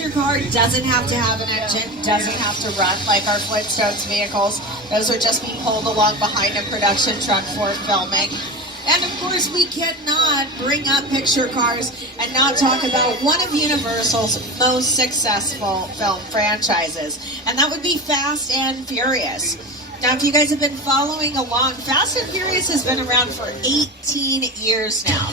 Your car doesn't have to have an engine, doesn't have to run like our Flintstones vehicles. Those would just be pulled along behind a production truck for filming. And of course, we cannot bring up picture cars and not talk about one of Universal's most successful film franchises, and that would be Fast and Furious. Now, if you guys have been following along, Fast and Furious has been around for 18 years now.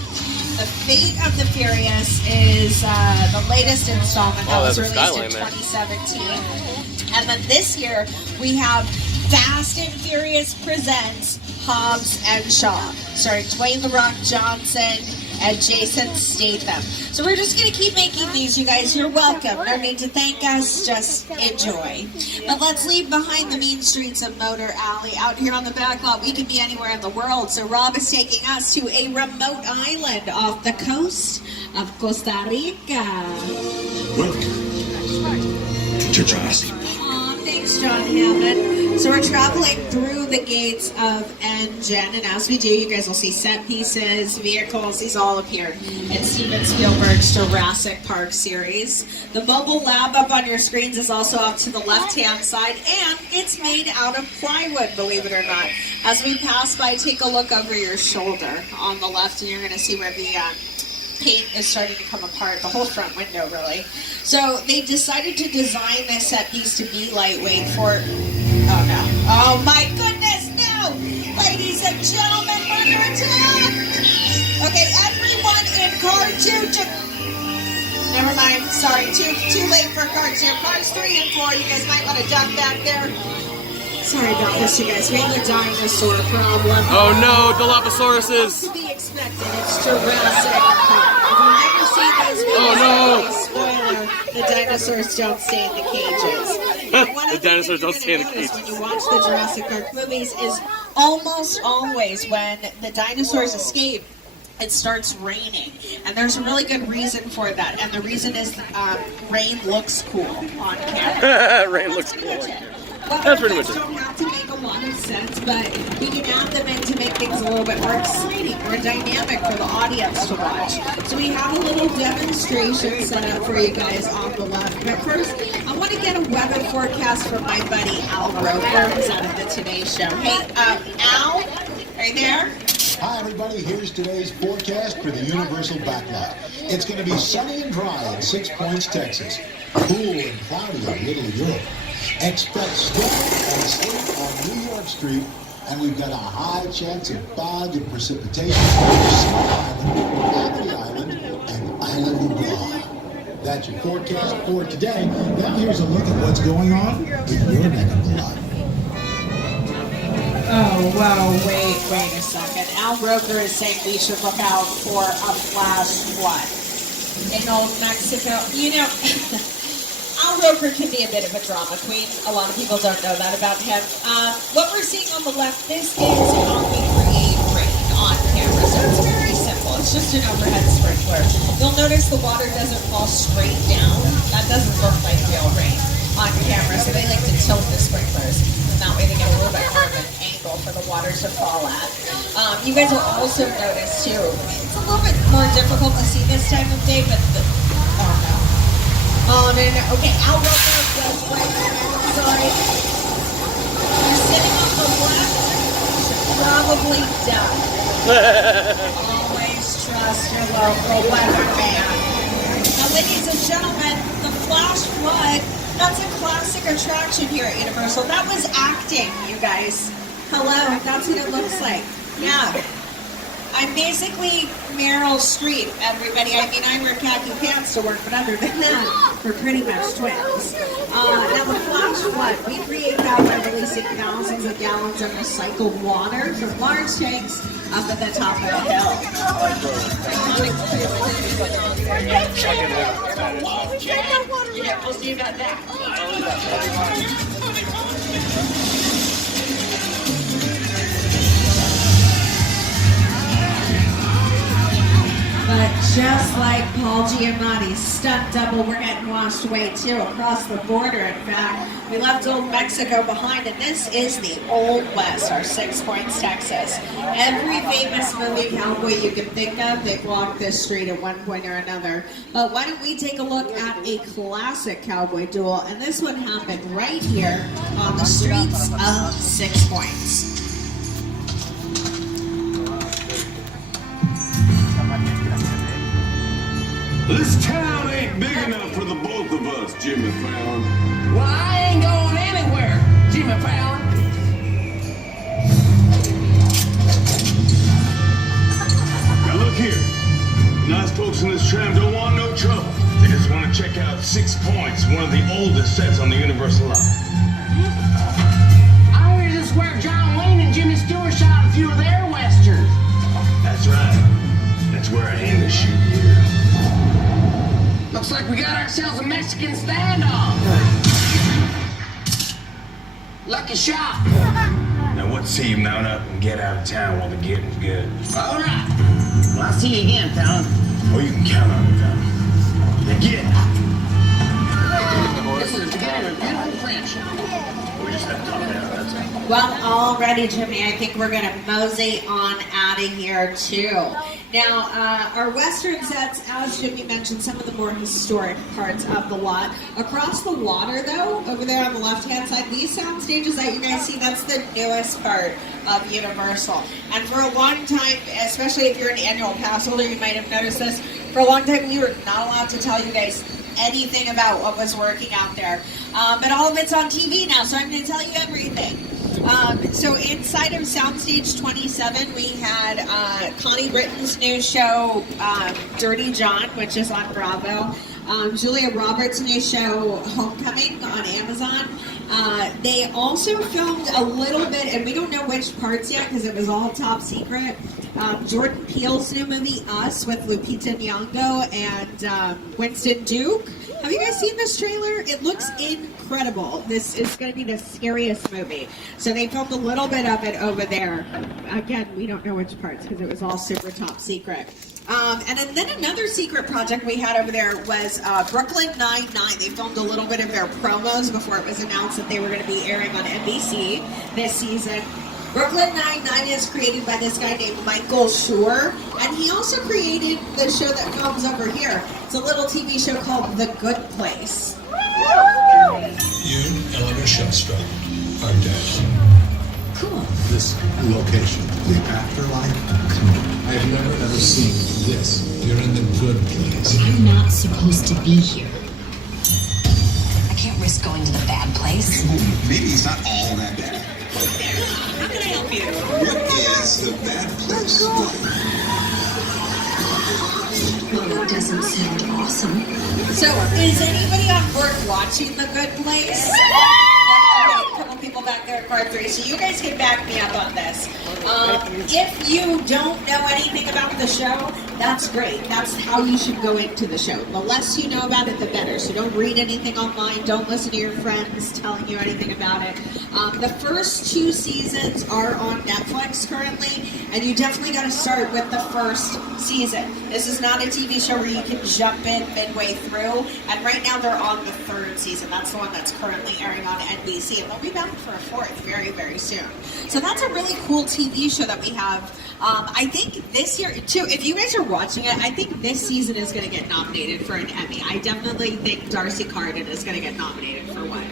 The Fate of the Furious is the latest installment that was released in 2017. And then this year, we have Fast and Furious Presents Hobbs and Shaw, starring Dwayne "The Rock" Johnson and Jason Statham. So we're just going to keep making these, you guys. You're welcome. No need to thank us. Just enjoy. But let's leave behind the mean streets of Motor Alley. Out here on the back lot, we can be anywhere in the world. So Rob is taking us to a remote island off the coast of Costa Rica. Welcome to Jurassic Park. Thanks, John Hammond. So we're traveling through the gates of Engine, and as we do, you guys will see set pieces, vehicles. These all appeared in Steven Spielberg's Jurassic Park series. The mobile lab up on your screens is also off to the left-hand side, and it's made out of plywood, believe it or not. As we pass by, take a look over your shoulder on the left, and you're going to see where the paint is starting to come apart, the whole front window, really. So they decided to design this set piece to be lightweight for... Oh, no. Oh, my goodness, no! Ladies and gentlemen, we're under attack! Okay, everyone in car 2... Never mind, sorry, too late for car 2. Cars 3 and 4, you guys might want to duck back there. Sorry about this, you guys. We have a dinosaur problem. Oh no, Dilophosaurus! To be expected, it's Jurassic Park. If you've never seen those videos, spoiler, the dinosaurs don't stay in the cages. The dinosaurs don't stay in the cages. When you watch the Jurassic Park movies, is almost always when the dinosaurs escape, it starts raining, and there's a really good reason for that. And the reason is rain looks cool on camera. Rain looks cool. That's pretty much it. Don't have to make a lot of sense, but we can add them in to make things a little bit more exciting, more dynamic for the audience to watch. So we have a little demonstration set up for you guys on the left. But first, I want to get a weather forecast from my buddy Al Roker, who's out of the Today Show. Hey, Al, are you there? Hi, everybody. Here's today's forecast for the Universal Backlot. It's going to be sunny and dry in 6 Points, Texas. Cool and cloudy in Little Europe. Expect snow and sleet on New York Street, and we've got a high chance of fog and precipitation on Small Island, Amity Island, and Island of Blah. That's your forecast for today. Now here's a look at what's going on in your neck of the lot. Oh, whoa, wait a second. Al Roker is saying we should look out for a flash flood in Old Mexico. You know... Al Roker can be a bit of a drama queen. A lot of people don't know that about him. What we're seeing on the left, this is how we create rain on camera. So it's very simple. It's just an overhead sprinkler. You'll notice the water doesn't fall straight down. That doesn't look like real rain on camera. So they like to tilt the sprinklers. And that way they get a little bit more of an angle for the water to fall at. You guys will also notice too, it's a little bit more difficult to see this time of day, but oh no. Oh, no. Okay, Al Roker goes right there. Sorry. You're sitting on the left. Probably done. Always trust your local weatherman. Now, ladies and gentlemen, the flash flood, that's a classic attraction here at Universal. That was acting, you guys. Hello, that's what it looks like. Yeah. I'm basically Meryl Streep, everybody. I mean, I wear khaki pants to work, but other than that, we're pretty much twins. Now, the flash flood, we create that by releasing thousands of gallons of recycled water from large tanks up at the top of the hill. Yeah, we'll see about that. But just like Paul Giamatti's stunt double, we're getting washed away too, across the border. In fact, we left old Mexico behind, and this is the Old West, our 6 Points, Texas. Every famous movie cowboy you can think of, they've walked this street at one point or another. But why don't we take a look at a classic cowboy duel, and this one happened right here on the streets of 6 Points. This town ain't big enough for the both of us, Jimmy Fallon. Well, I ain't going anywhere, Jimmy Fallon. Now look here. Nice folks in this tram don't want no trouble. They just want to check out 6 Points, one of the oldest sets on the Universal line. I heard this is where John Wayne and Jimmy Stewart shot a few of their westerns. That's right. That's where I aim to shoot here. Looks like we got ourselves a Mexican standoff. Lucky shot. Now what say you mount up and get out of town while the getting's good? All right. Well, I'll see you again, Fallon. Oh, you can count on it, Fallon. Now get it. This is the beginning of a beautiful friendship. We just have to talk about it, that's all. Well, already, Jimmy, I think we're going to mosey on out of here, too. Now, our Western sets, as Jimmy mentioned, some of the more historic parts of the lot. Across the water, though, over there on the left-hand side, these sound stages that you guys see, that's the newest part of Universal. And for a long time, especially if you're an annual pass holder, you might have noticed this, for a long time we were not allowed to tell you guys anything about what was working out there. But all of it's on TV now, so I'm going to tell you everything. So inside of Soundstage 27, we had Connie Britton's new show, Dirty John, which is on Bravo. Julia Roberts' new show, Homecoming, on Amazon. They also filmed a little bit, and we don't know which parts yet because it was all top secret. Jordan Peele's new movie, Us, with Lupita Nyong'o and Winston Duke. Have you guys seen this trailer? It looks incredible. This is going to be the scariest movie. So they filmed a little bit of it over there. Again, we don't know which parts because it was all super top secret. And then another secret project we had over there was Brooklyn Nine-Nine. They filmed a little bit of their promos before it was announced that they were going to be airing on NBC this season. Brooklyn Nine-Nine is created by this guy named Michael Schur, and he also created the show that films over here. It's a little TV show called The Good Place. You, Eleanor Shellstrop, are dead. Cool. This location, the afterlife, I have never ever seen this. You're in the good place. I'm not supposed to be here. I can't risk going to the bad place. Maybe it's not all that bad. How can I help you? What is the bad place? Well, it doesn't sound awesome. So, is anybody on board watching The Good Place? Okay, a couple people back there at part 3, so you guys can back me up on this. If you don't know anything about the show, that's great. That's how you should go into the show. The less you know about it, the better. So don't read anything online. Don't listen to your friends telling you anything about it. The first 2 seasons are on Netflix currently, and you definitely got to start with the first season. This is not a TV show where you can jump in midway through, and right now they're on the 3rd season. That's the one that's currently airing on NBC, and they'll be back for a 4th very, very soon. So that's a really cool TV show that we have. I think this year, too, if you guys are watching it, I think this season is going to get nominated for an Emmy. I definitely think Darcy Carden is going to get nominated for one.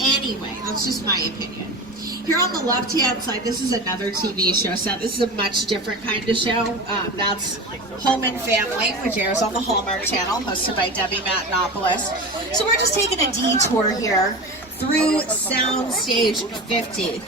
Anyway, that's just my opinion. Here on the left-hand side, this is another TV show set. This is a much different kind of show. That's Home and Family, which airs on the Hallmark Channel, hosted by Debbie Matenopoulos. So we're just taking a detour here through Soundstage 50.